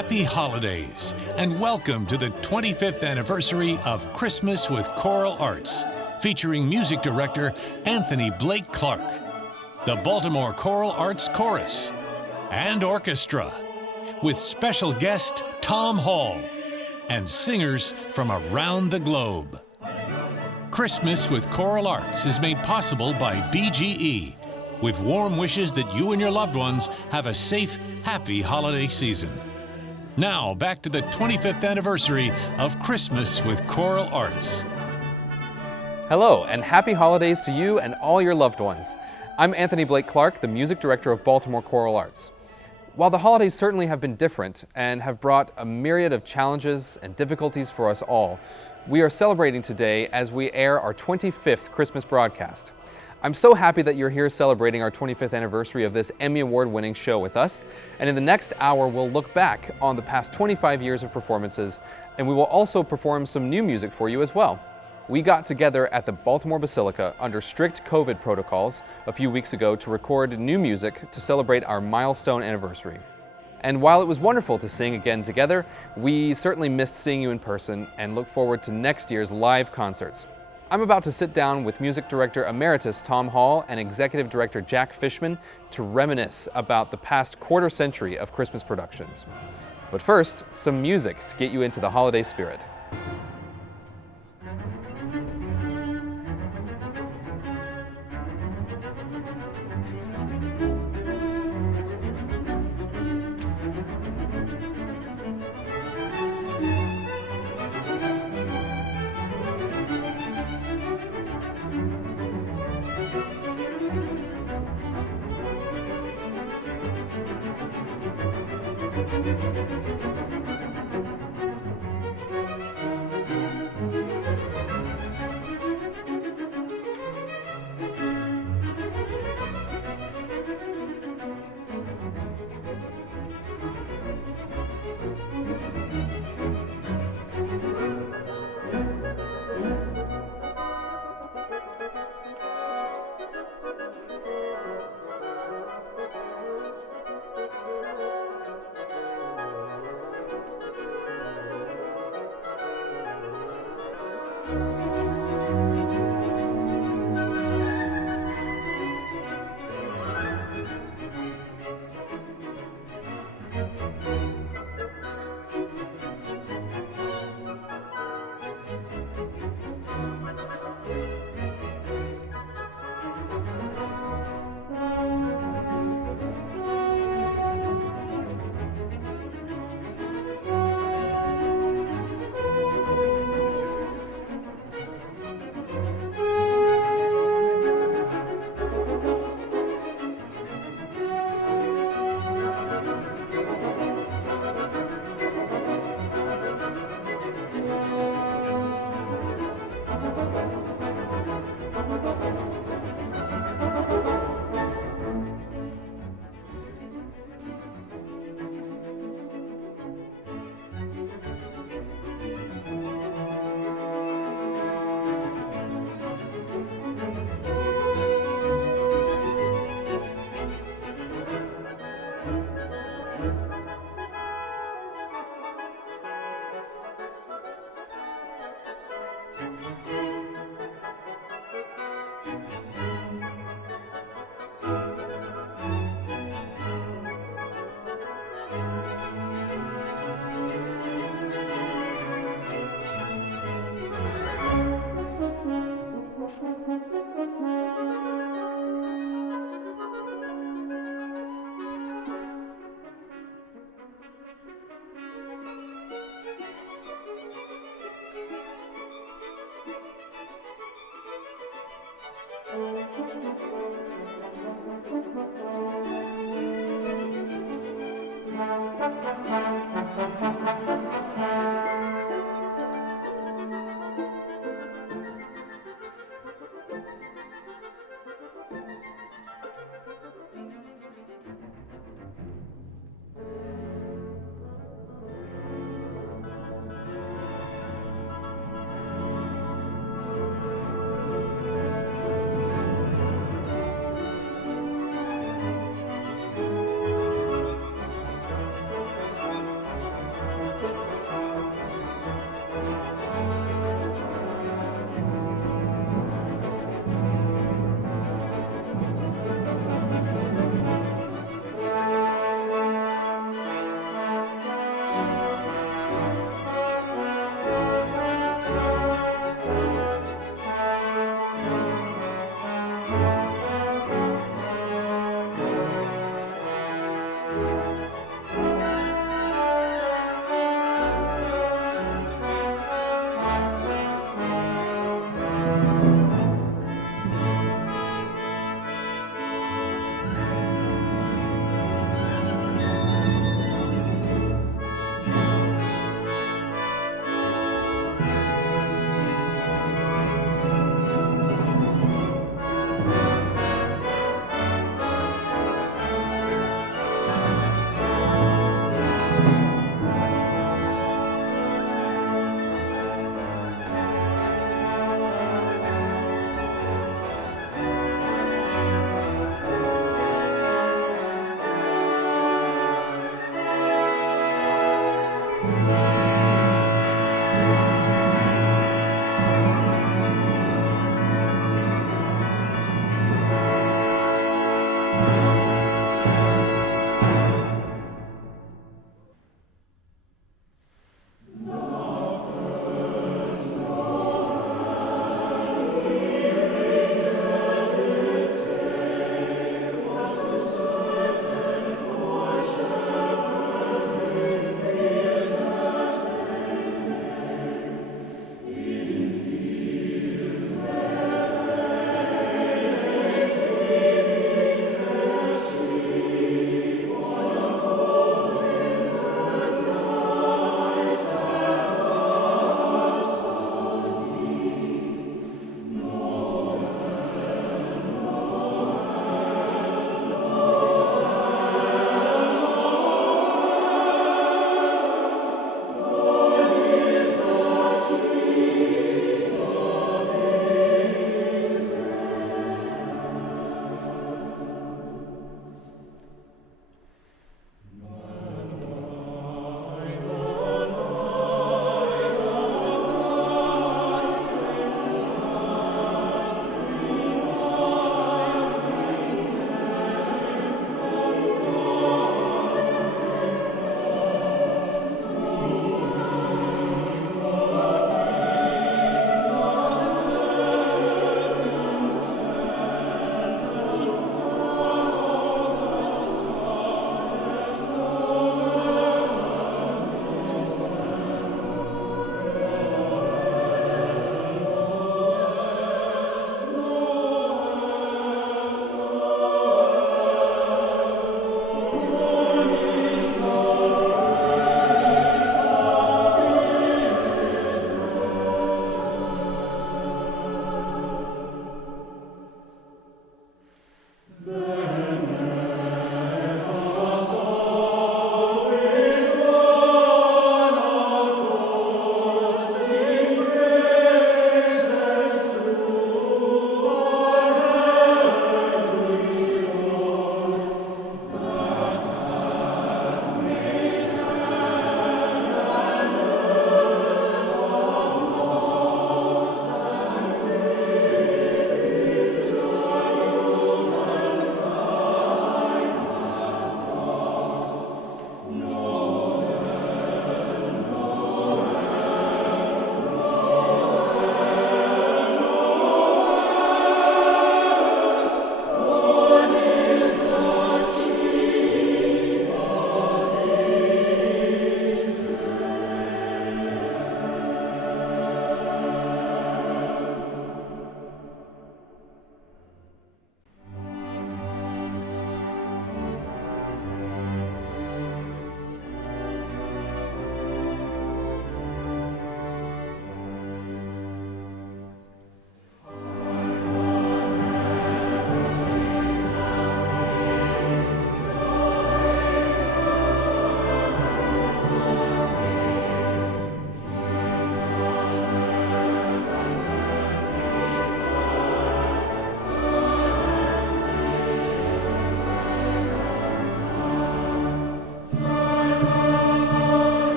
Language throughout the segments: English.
Happy holidays, and welcome to the 25th anniversary of Christmas with Choral Arts, featuring music director Anthony Blake Clark, the Baltimore Choral Arts Chorus, and Orchestra, with special guest Tom Hall, and singers from around the globe. Christmas with Choral Arts is made possible by BGE, with warm wishes that you and your loved ones have a safe, happy holiday season. Now, back to the 25th anniversary of Christmas with Choral Arts. Hello, and happy holidays to you and all your loved ones. I'm Anthony Blake Clark, the music director of Baltimore Choral Arts. While the holidays certainly have been different and have brought a myriad of challenges and difficulties for us all, we are celebrating today as we air our 25th Christmas broadcast. I'm so happy that you're here celebrating our 25th anniversary of this Emmy Award-winning show with us, and in the next hour we'll look back on the past 25 years of performances, and we will also perform some new music for you as well. We got together at the Baltimore Basilica under strict COVID protocols a few weeks ago to record new music to celebrate our milestone anniversary. And while it was wonderful to sing again together, we certainly missed seeing you in person and look forward to next year's live concerts. I'm about to sit down with Music Director Emeritus Tom Hall and Executive Director Jack Fishman to reminisce about the past quarter century of Christmas productions. But first, some music to get you into the holiday spirit.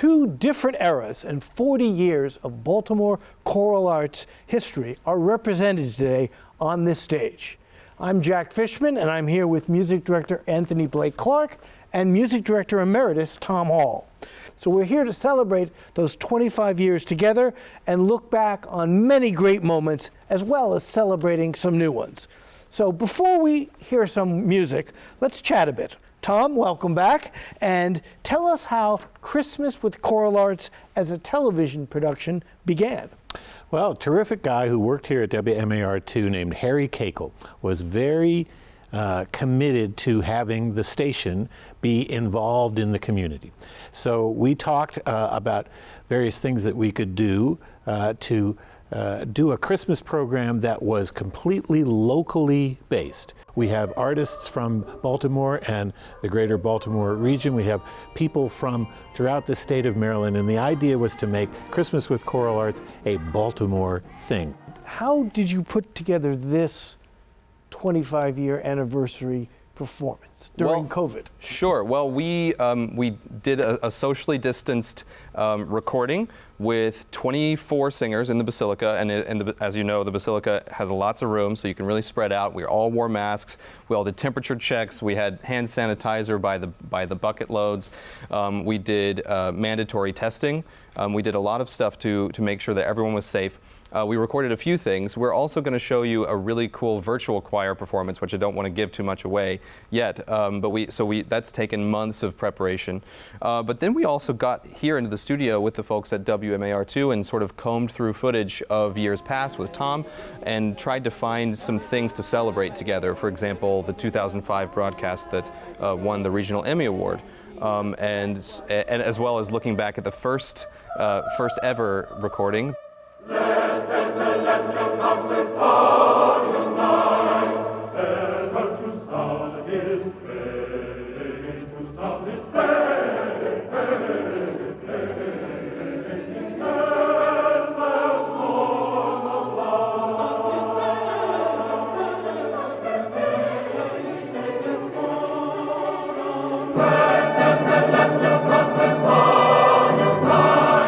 Two different eras and 40 years of Baltimore choral arts history are represented today on this stage. I'm Jack Fishman, and I'm here with Music Director Anthony Blake Clark and Music Director Emeritus Tom Hall. So we're here to celebrate those 25 years together and look back on many great moments, as well as celebrating some new ones. So before we hear some music, let's chat a bit. Tom, welcome back, and tell us how Christmas with Choral Arts as a television production began. Well, a terrific guy who worked here at WMAR-2 named Harry Cakel was very committed to having the station be involved in the community. So we talked about various things that we could do to do a Christmas program that was completely locally based. We have artists from Baltimore and the greater Baltimore region. We have people from throughout the state of Maryland, and the idea was to make Christmas with Choral Arts a Baltimore thing. How did you put together this 25-year anniversary performance during COVID? Sure. Well, we did a socially distanced recording with 24 singers in the Basilica, and as you know, the Basilica has lots of room, so you can really spread out. We all wore masks. We all did temperature checks. We had hand sanitizer by the bucket loads. We did mandatory testing. We did a lot of stuff to make sure that everyone was safe. We recorded a few things. We're also going to show you a really cool virtual choir performance, which I don't want to give too much away yet. But that's taken months of preparation. But then we also got here into the studio with the folks at WMAR-2 and sort of combed through footage of years past with Tom and tried to find some things to celebrate together. For example, the 2005 broadcast that won the Regional Emmy Award. And as well as looking back at the first ever recording. Let the celestial concert fall unite, ever to sound his praise, to sound his praise, praise, praise. Let the song of love, let the celestial concert fall unite.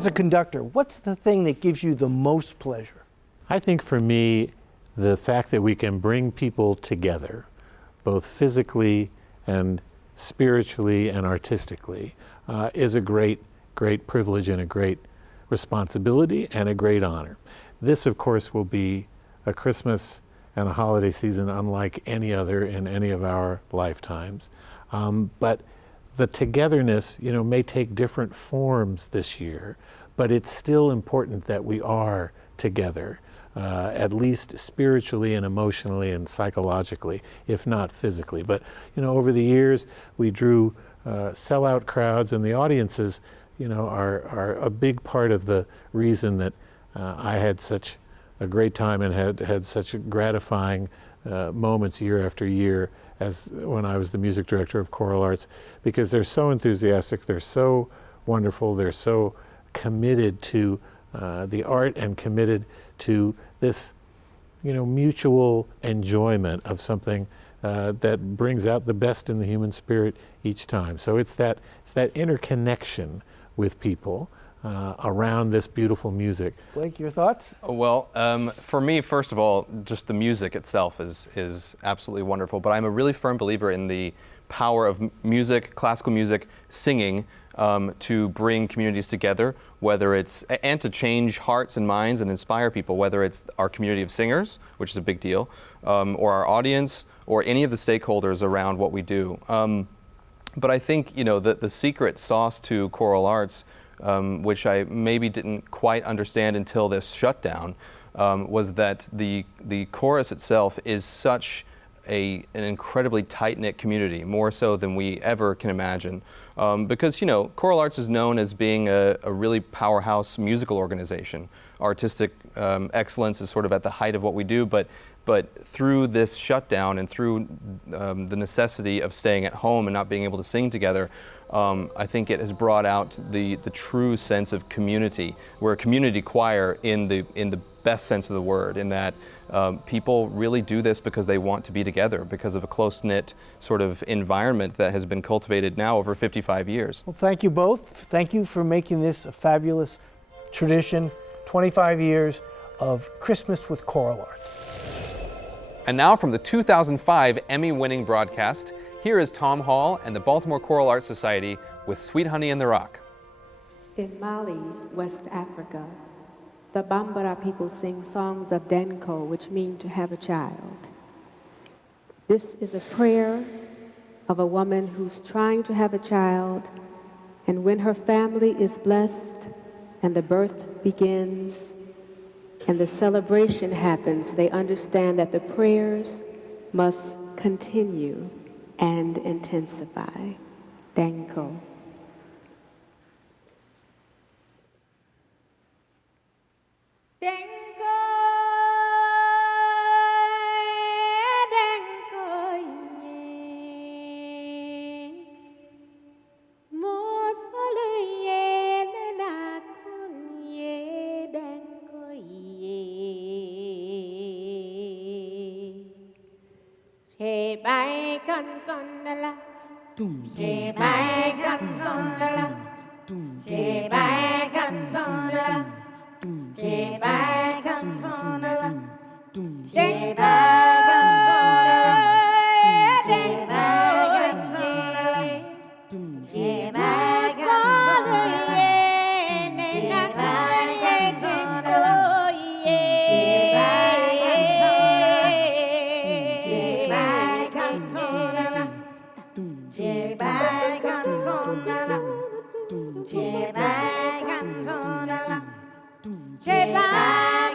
As a conductor, what's the thing that gives you the most pleasure? I think for me, the fact that we can bring people together, both physically and spiritually and artistically, is a great privilege and a great responsibility and a great honor. This, of course, will be a Christmas and a holiday season unlike any other in any of our lifetimes. But the togetherness, may take different forms this year, but it's still important that we are together, at least spiritually and emotionally and psychologically, if not physically. But, over the years, we drew sellout crowds, and the audiences, are a big part of the reason that I had such a great time and had such gratifying moments year after year as when I was the music director of Choral Arts, because they're so enthusiastic, they're so wonderful, they're so committed to the art and committed to this, mutual enjoyment of something that brings out the best in the human spirit each time. So it's that interconnection with people around this beautiful music. Blake, your thoughts? Well, for me, first of all, just the music itself is absolutely wonderful. But I'm a really firm believer in the power of music, classical music, singing, to bring communities together, and to change hearts and minds and inspire people, whether it's our community of singers, which is a big deal, or our audience, or any of the stakeholders around what we do. But I think, the secret sauce to choral arts, which I maybe didn't quite understand until this shutdown, was that the chorus itself is such an incredibly tight-knit community, more so than we ever can imagine. Because, Choral Arts is known as being a really powerhouse musical organization. Artistic excellence is sort of at the height of what we do, but through this shutdown and through the necessity of staying at home and not being able to sing together, I think it has brought out the true sense of community. We're a community choir in the best sense of the word, in that people really do this because they want to be together, because of a close-knit sort of environment that has been cultivated now over 55 years. Well, thank you both. Thank you for making this a fabulous tradition, 25 years of Christmas with Choral Arts. And now from the 2005 Emmy-winning broadcast, here is Tom Hall and the Baltimore Choral Arts Society with Sweet Honey in the Rock. In Mali, West Africa, the Bambara people sing songs of Denko, which mean to have a child. This is a prayer of a woman who's trying to have a child, and when her family is blessed and the birth begins and the celebration happens, they understand that the prayers must continue and intensify. Denko. Bye.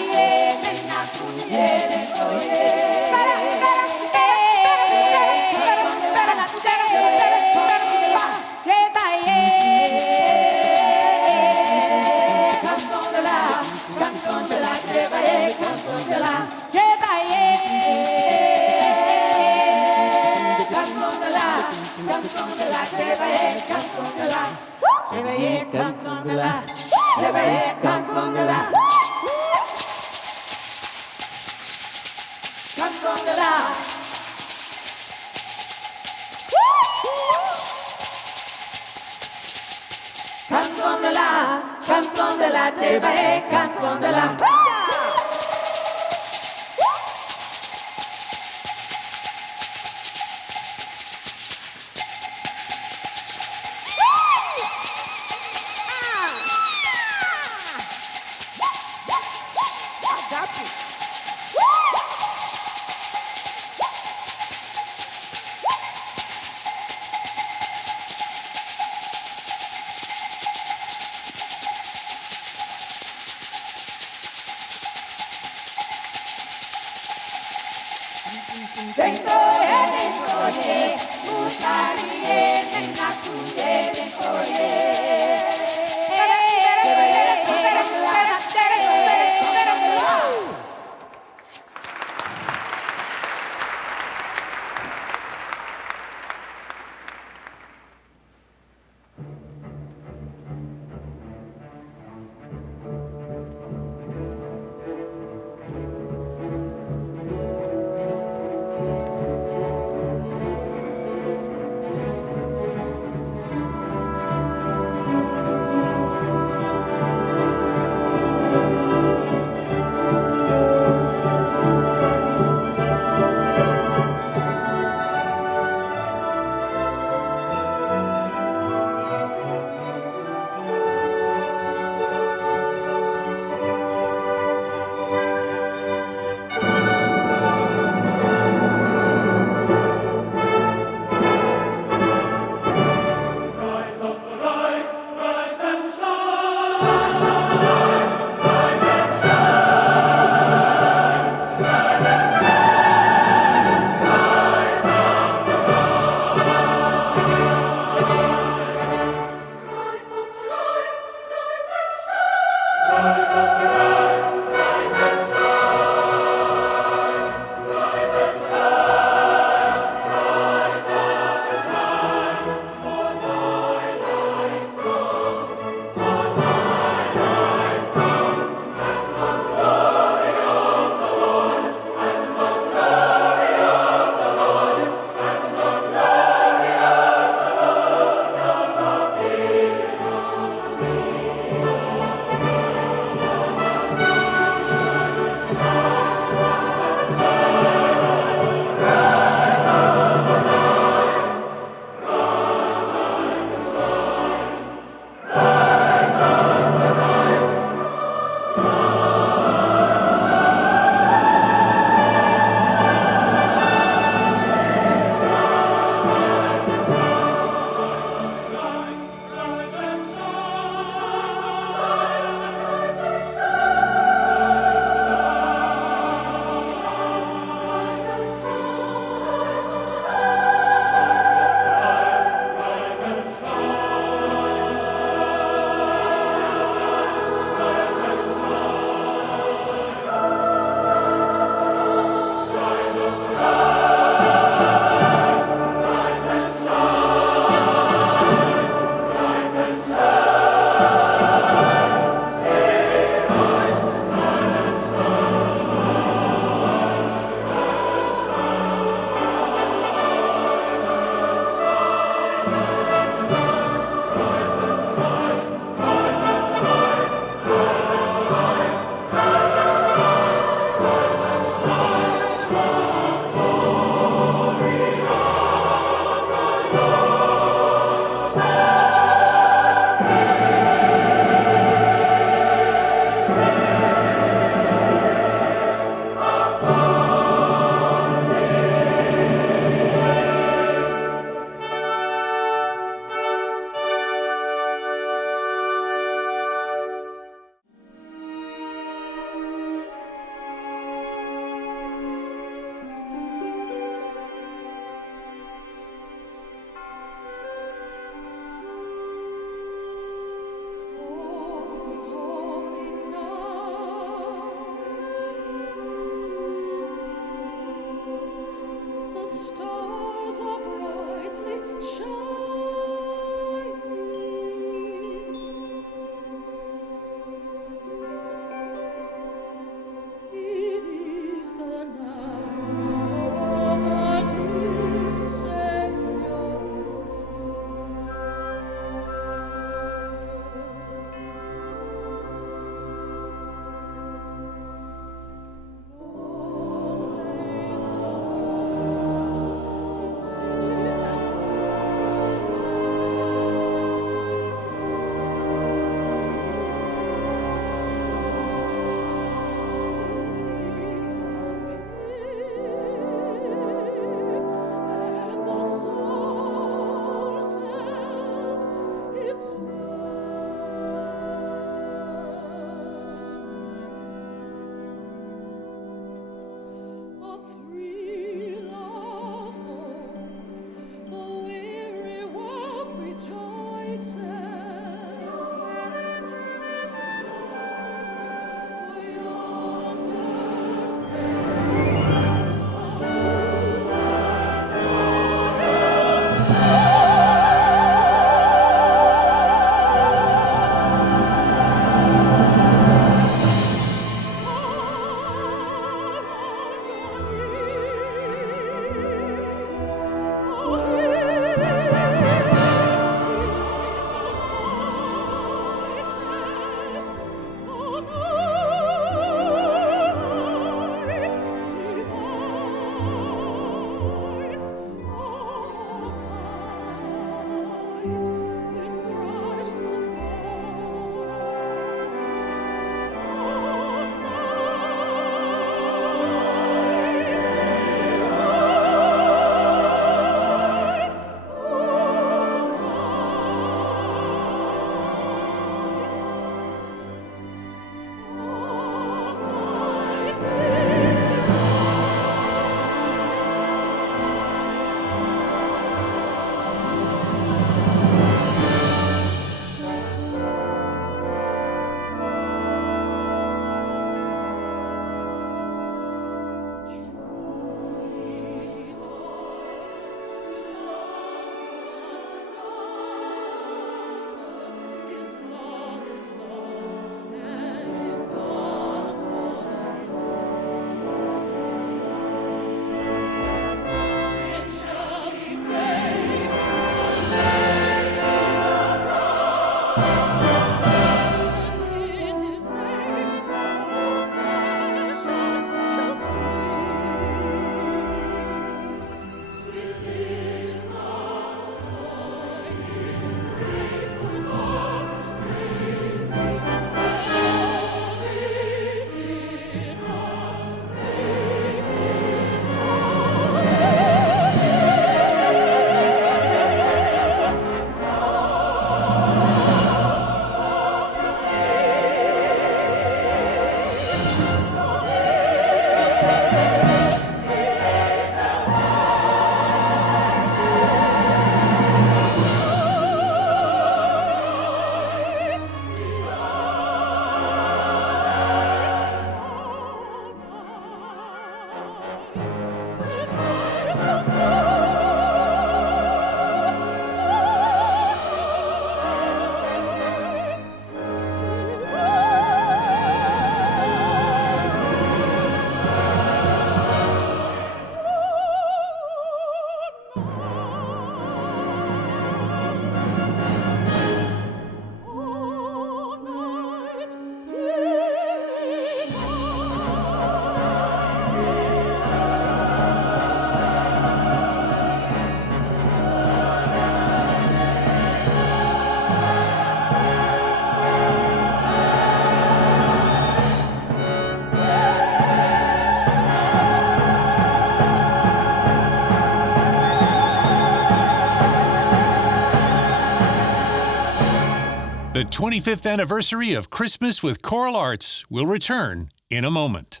The 25th anniversary of Christmas with Choral Arts will return in a moment.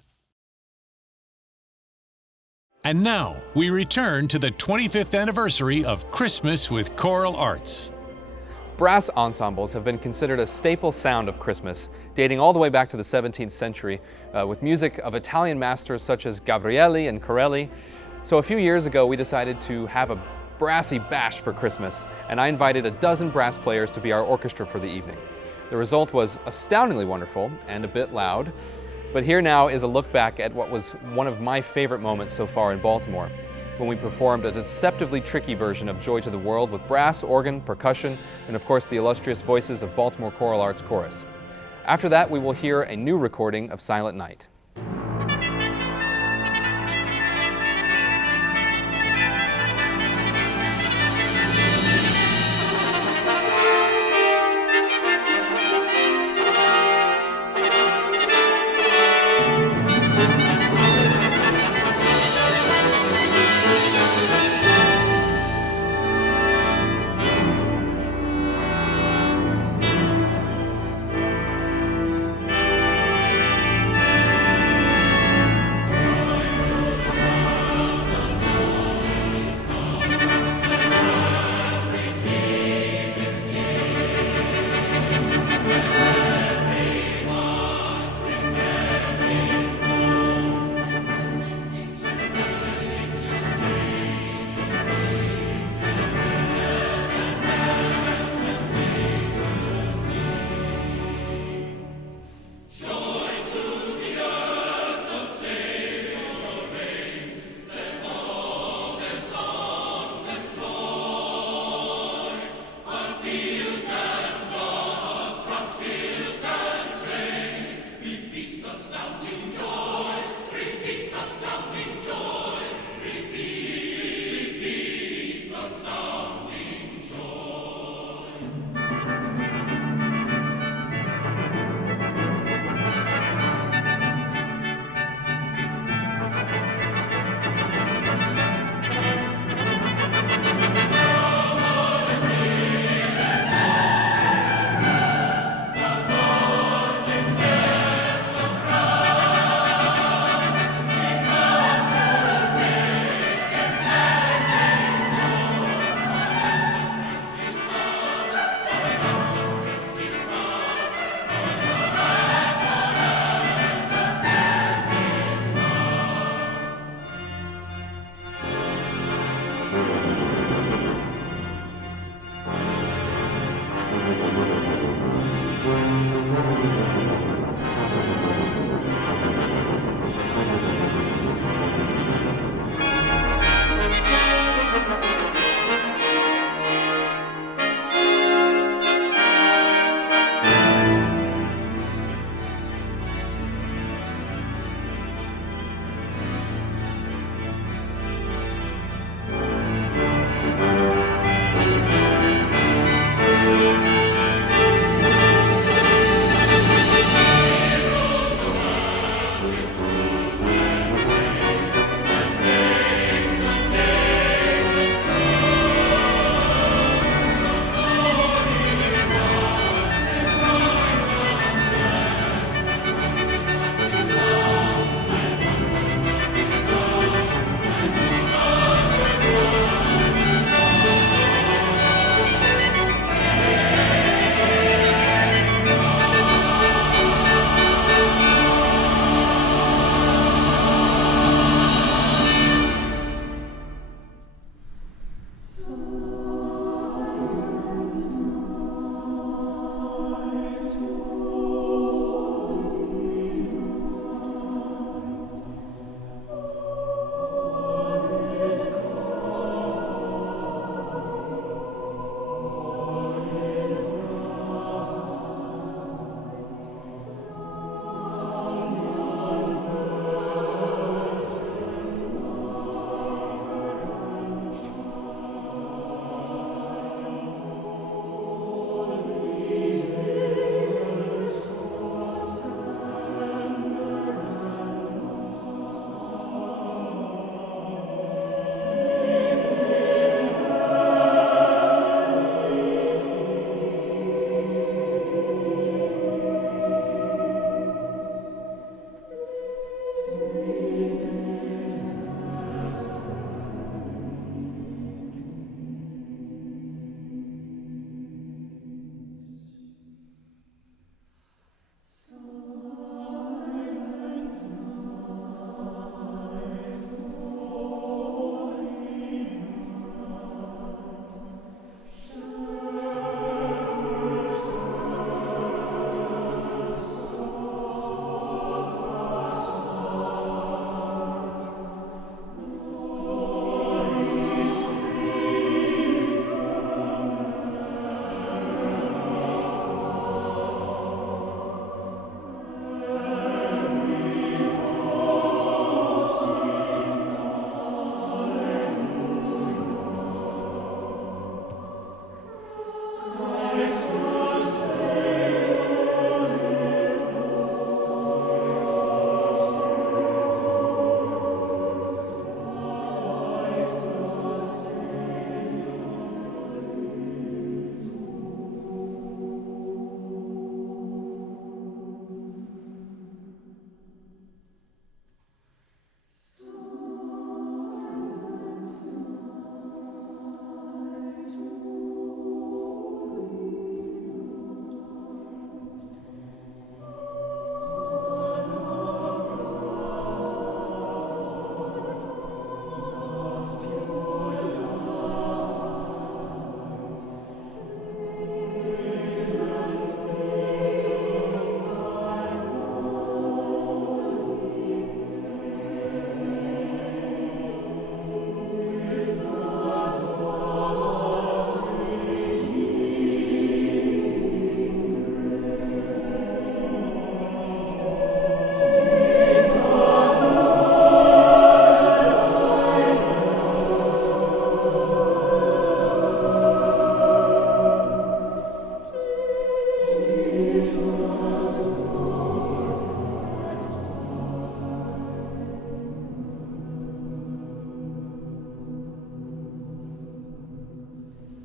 And now, we return to the 25th anniversary of Christmas with Choral Arts. Brass ensembles have been considered a staple sound of Christmas, dating all the way back to the 17th century, with music of Italian masters such as Gabrieli and Corelli. So a few years ago, we decided to have a brassy bash for Christmas, and I invited a dozen brass players to be our orchestra for the evening. The result was astoundingly wonderful and a bit loud, but here now is a look back at what was one of my favorite moments so far in Baltimore, when we performed a deceptively tricky version of Joy to the World with brass, organ, percussion, and of course the illustrious voices of Baltimore Choral Arts Chorus. After that, we will hear a new recording of Silent Night.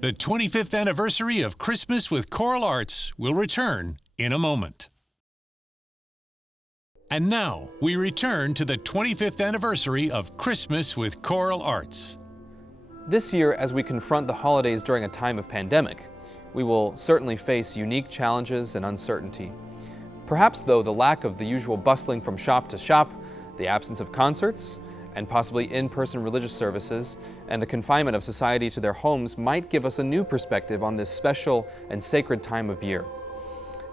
The 25th anniversary of Christmas with Choral Arts will return in a moment. And now, we return to the 25th anniversary of Christmas with Choral Arts. This year, as we confront the holidays during a time of pandemic, we will certainly face unique challenges and uncertainty. Perhaps, though, the lack of the usual bustling from shop to shop, the absence of concerts, and possibly in-person religious services, and the confinement of society to their homes might give us a new perspective on this special and sacred time of year.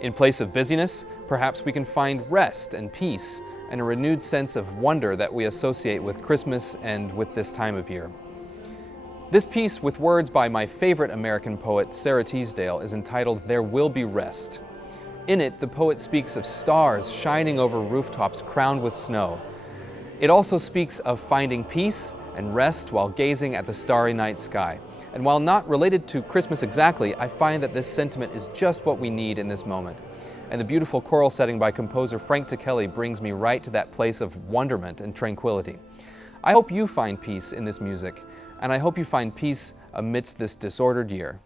In place of busyness, perhaps we can find rest and peace and a renewed sense of wonder that we associate with Christmas and with this time of year. This piece, with words by my favorite American poet, Sarah Teasdale, is entitled "There Will Be Rest." In it, the poet speaks of stars shining over rooftops crowned with snow. It also speaks of finding peace and rest while gazing at the starry night sky. And while not related to Christmas exactly, I find that this sentiment is just what we need in this moment. And the beautiful choral setting by composer Frank Kelly brings me right to that place of wonderment and tranquility. I hope you find peace in this music, and I hope you find peace amidst this disordered year.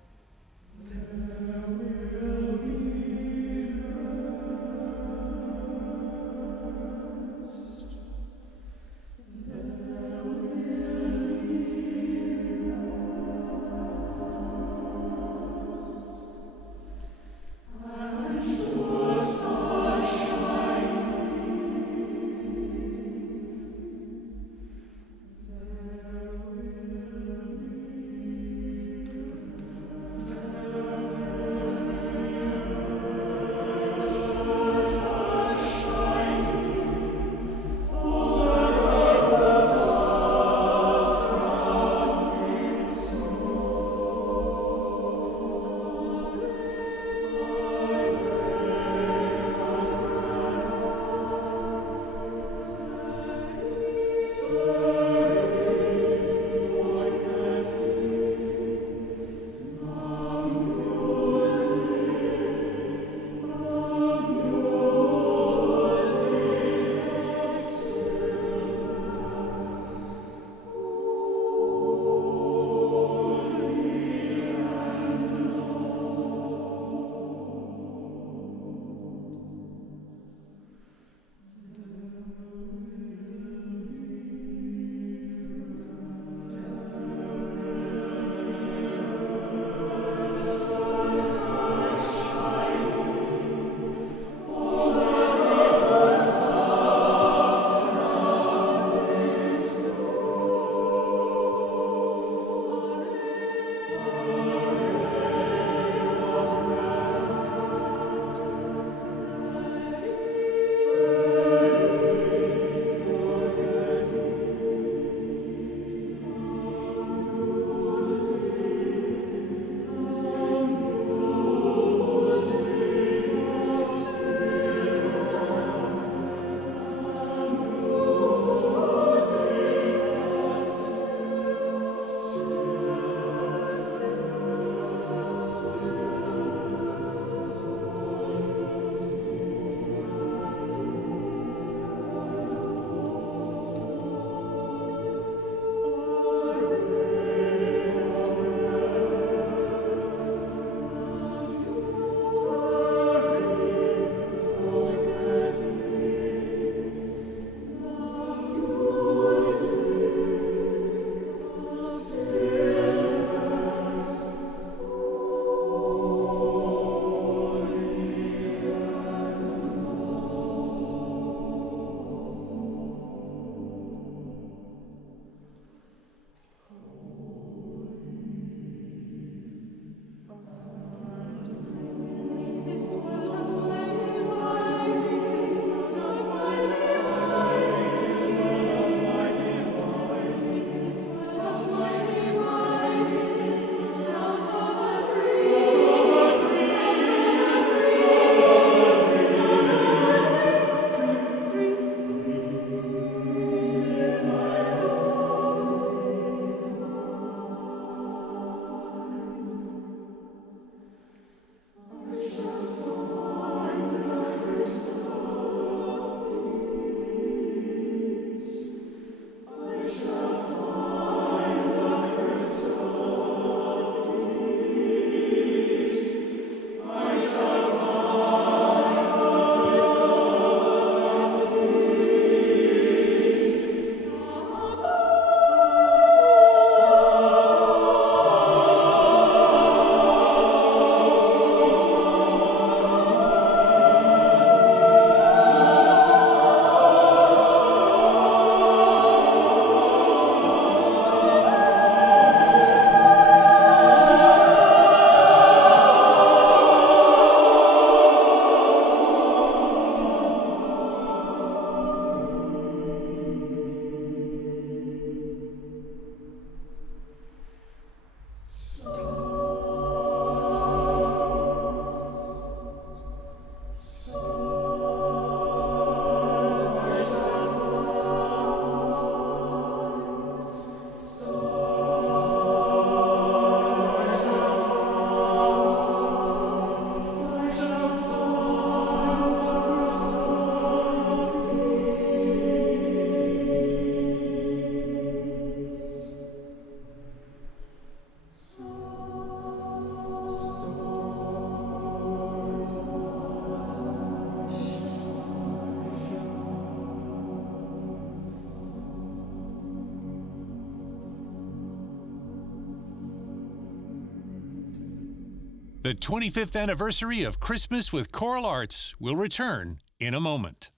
The 25th anniversary of Christmas with Choral Arts will return in a moment.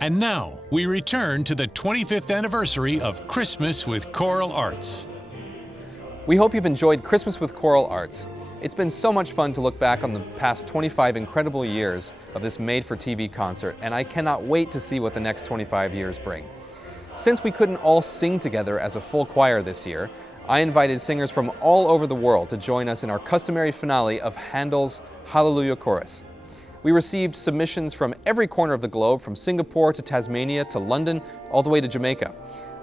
And now, we return to the 25th anniversary of Christmas with Choral Arts. We hope you've enjoyed Christmas with Choral Arts. It's been so much fun to look back on the past 25 incredible years of this made-for-TV concert, and I cannot wait to see what the next 25 years bring. Since we couldn't all sing together as a full choir this year, I invited singers from all over the world to join us in our customary finale of Handel's Hallelujah Chorus. We received submissions from every corner of the globe, from Singapore to Tasmania to London, all the way to Jamaica.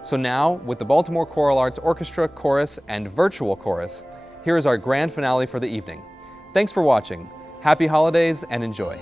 So now, with the Baltimore Choral Arts Orchestra, Chorus, and Virtual Chorus, here is our grand finale for the evening. Thanks for watching. Happy holidays and enjoy.